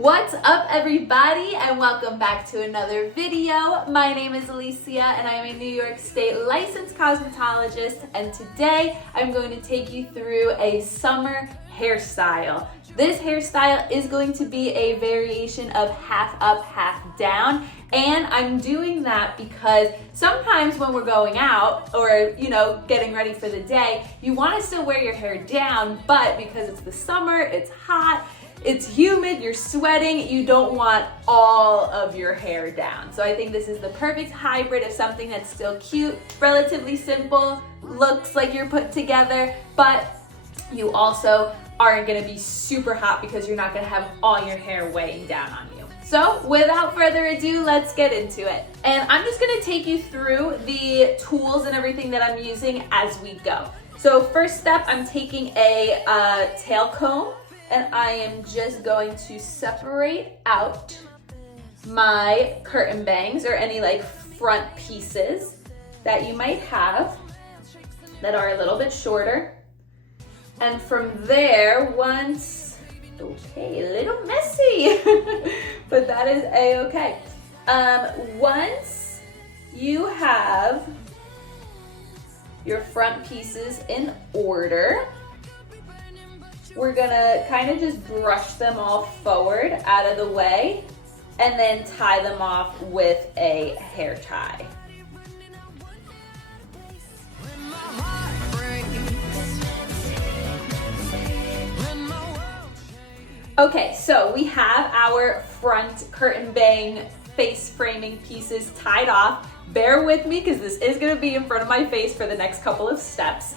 What's up, everybody, and welcome back to another video. My name is Alicia and I am a New York State licensed cosmetologist, and today I'm going to take you through a summer hairstyle. This hairstyle is going to be a variation of half up, half down, and I'm doing that because sometimes when we're going out or, getting ready for the day, you want to still wear your hair down, but because it's the summer, it's hot, it's humid, you're sweating, you don't want all of your hair down. So I think this is the perfect hybrid of something that's still cute, relatively simple, looks like you're put together, but you also aren't gonna be super hot because you're not gonna have all your hair weighing down on you. So without further ado, let's get into it. And I'm just gonna take you through the tools and everything that I'm using as we go. So first step, I'm taking a tail comb, and I am just going to separate out my curtain bangs or any front pieces that you might have that are a little bit shorter. And from there, okay, a little messy, but that is a-okay. Once you have your front pieces in order, we're gonna kind of just brush them all forward out of the way and then tie them off with a hair tie. Okay, so we have our front curtain bang face framing pieces tied off. Bear with me because this is gonna be in front of my face for the next couple of steps.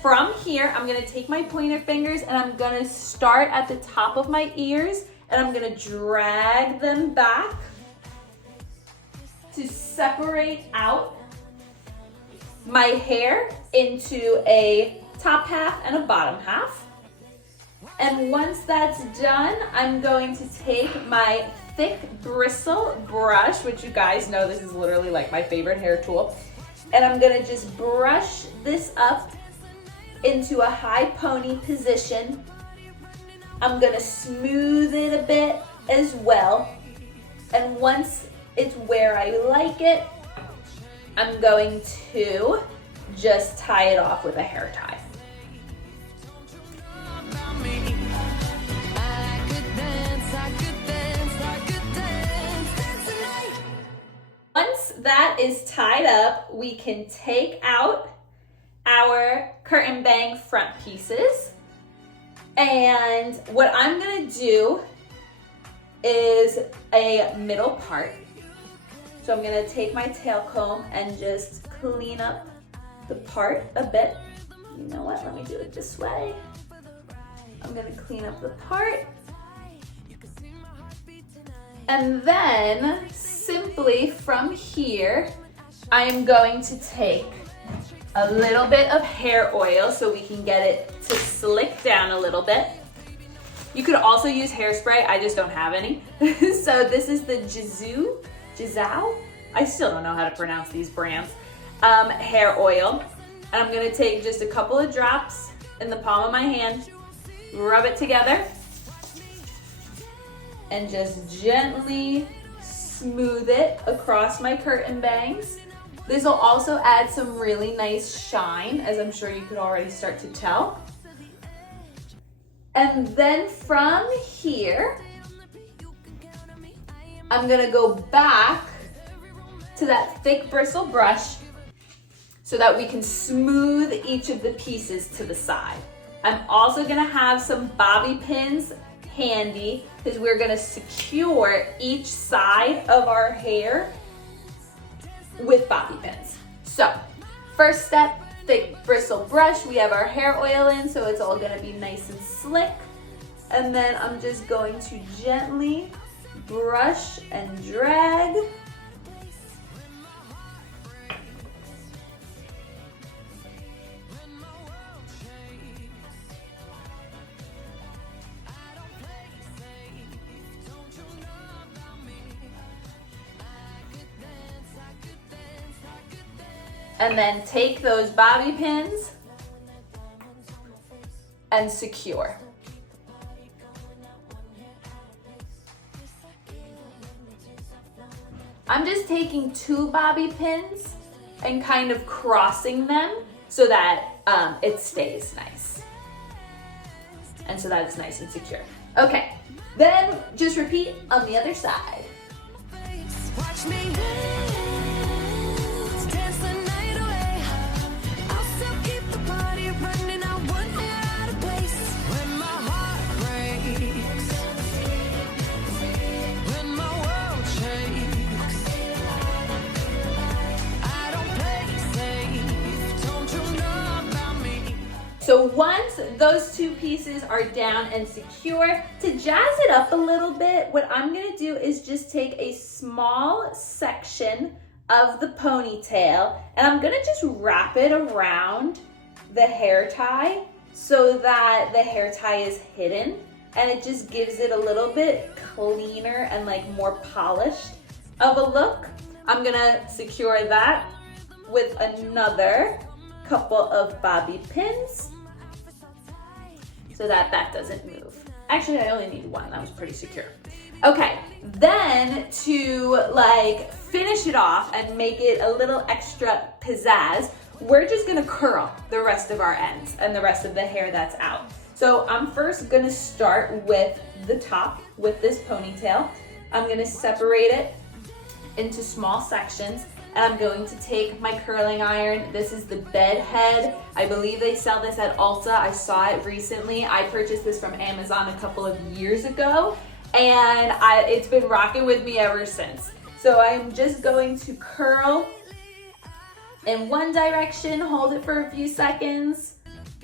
From here, I'm gonna take my pointer fingers and I'm gonna start at the top of my ears and I'm gonna drag them back to separate out my hair into a top half and a bottom half. And once that's done, I'm going to take my thick bristle brush, which you guys know this is literally like my favorite hair tool, and I'm gonna just brush this up into a high pony position. I'm gonna smooth it a bit as well. And once it's where I like it, I'm going to just tie it off with a hair tie. Once that is tied up, we can take out our curtain bang front pieces. And what I'm gonna do is a middle part. So I'm gonna take my tail comb and just clean up the part a bit. You know what, let me do it this way. I'm gonna clean up the part. And then simply from here, I am going to take a little bit of hair oil so we can get it to slick down a little bit. You could also use hairspray, I just don't have any. So this is the Jizou, I still don't know how to pronounce these brands, hair oil. And I'm gonna take just a couple of drops in the palm of my hand, rub it together, and just gently smooth it across my curtain bangs. This will also add some really nice shine, as I'm sure you could already start to tell. And then from here, I'm gonna go back to that thick bristle brush so that we can smooth each of the pieces to the side. I'm also gonna have some bobby pins handy because we're gonna secure each side of our hair with bobby pins. So first step, thick bristle brush. We have our hair oil in, so it's all gonna be nice and slick. And then I'm just going to gently brush and drag. And then take those bobby pins and secure. I'm just taking 2 bobby pins and kind of crossing them so that it stays nice. And so that it's nice and secure. Okay, then just repeat on the other side. Watch me dance the night away. I'll still keep the party running. I wouldn't get out of place when my heart breaks, when my world shakes. I don't play safe. Don't you know about me? So once those 2 pieces are down and secure, to jazz it up a little bit, what I'm gonna do is just take a small section of the ponytail and I'm gonna just wrap it around the hair tie so that the hair tie is hidden, and it just gives it a little bit cleaner and like more polished of a look. I'm gonna secure that with another couple of bobby pins so that that doesn't move. Actually, I only need 1, that was pretty secure. Okay, then to like finish it off and make it a little extra pizzazz, we're just gonna curl the rest of our ends and the rest of the hair that's out. So I'm first gonna start with the top with this ponytail. I'm gonna separate it into small sections, and I'm going to take my curling iron. This is the bed head. I believe they sell this at Ulta. I saw it recently. I purchased this from Amazon a couple of years ago, and it's been rocking with me ever since. So I'm just going to curl in one direction, hold it for a few seconds.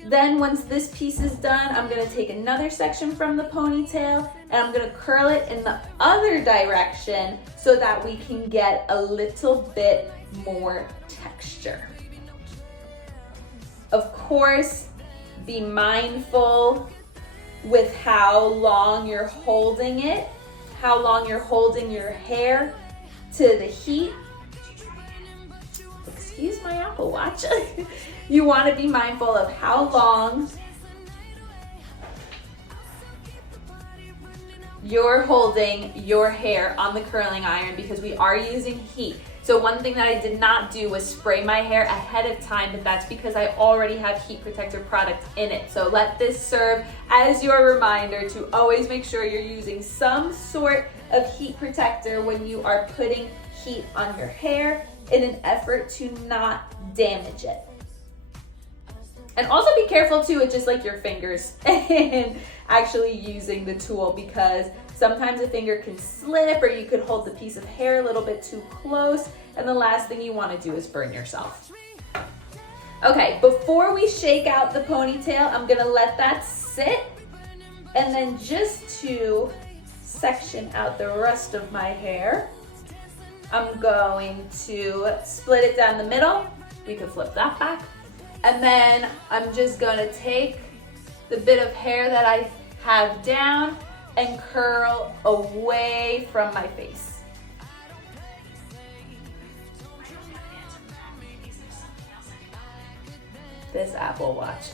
Then once this piece is done, I'm gonna take another section from the ponytail and I'm gonna curl it in the other direction so that we can get a little bit more texture. Of course, be mindful with how long you're holding it, how long you're holding your hair to the heat. Excuse my Apple Watch. You want to be mindful of how long you're holding your hair on the curling iron because we are using heat. So one thing that I did not do was spray my hair ahead of time, but that's because I already have heat protector product in it. So let this serve as your reminder to always make sure you're using some sort of heat protector when you are putting heat on your hair in an effort to not damage it. And also be careful too with just like your fingers and actually using the tool, because sometimes a finger can slip or you could hold the piece of hair a little bit too close, and the last thing you want to do is burn yourself. Okay, before we shake out the ponytail, I'm gonna let that sit, and then just to section out the rest of my hair, I'm going to split it down the middle. We can flip that back. And then I'm just gonna take the bit of hair that I have down and curl away from my face. This Apple Watch.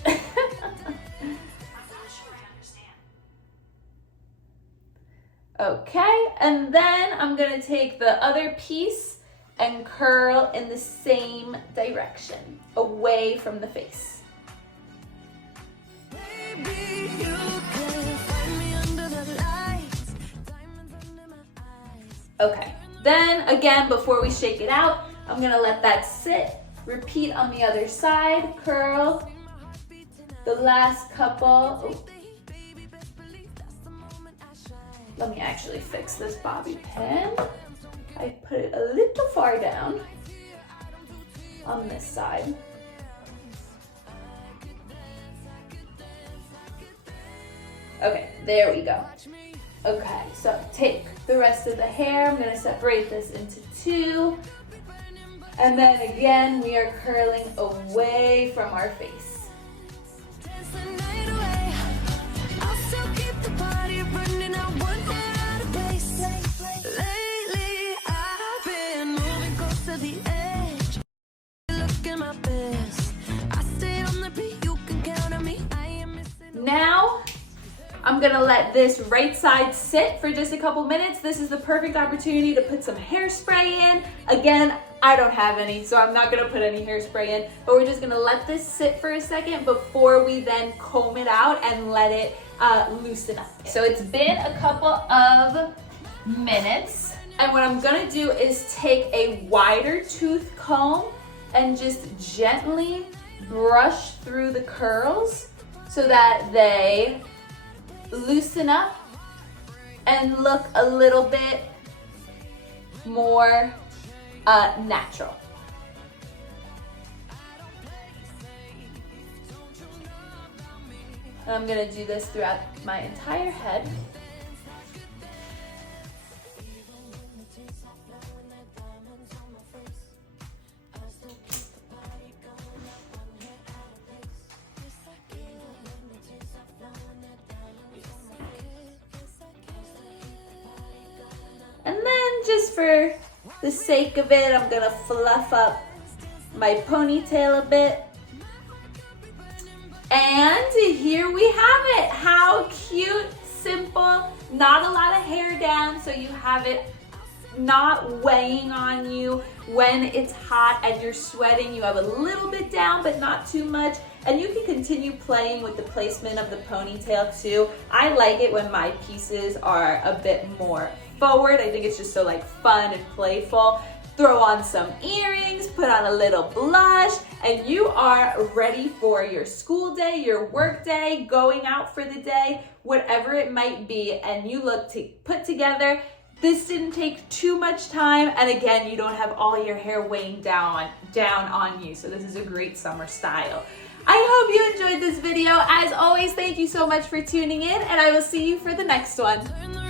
Okay, and then I'm gonna take the other piece and curl in the same direction, away from the face. Baby, you can find me under the lights, diamonds under my eyes. Okay, then again, before we shake it out, I'm gonna let that sit, repeat on the other side, curl the last couple. Ooh. Let me actually fix this bobby pin. I put it a little far down on this side. Okay, there we go. Okay, so take the rest of the hair. I'm gonna separate this into 2. And then again, we are curling away from our face. Dance the night away. I'll still keep the party running. I wouldn't get out of place. Lately, I've been moving close to the edge. Looking my best. I stay on the beat. You can count on me. I am missing. Now, I'm gonna let this right side sit for just a couple minutes. This is the perfect opportunity to put some hairspray in. Again, I don't have any, so I'm not gonna put any hairspray in, but we're just gonna let this sit for a second before we then comb it out and let it loosen up. So it's been a couple of minutes, and what I'm gonna do is take a wider tooth comb and just gently brush through the curls so that they loosen up and look a little bit more natural. And I'm gonna do this throughout my entire head. And then just for the sake of it, I'm gonna fluff up my ponytail a bit. And here we have it. How cute, simple, not a lot of hair down, so you have it not weighing on you when it's hot and you're sweating. You have a little bit down, but not too much. And you can continue playing with the placement of the ponytail too. I like it when my pieces are a bit more forward. I think it's just so like fun and playful. Throw on some earrings, put on a little blush, and you are ready for your school day, your work day, going out for the day, whatever it might be, and you look put together. This didn't take too much time, and again, you don't have all your hair weighing down on you, so this is a great summer style. I hope you enjoyed this video. As always, thank you so much for tuning in, and I will see you for the next one.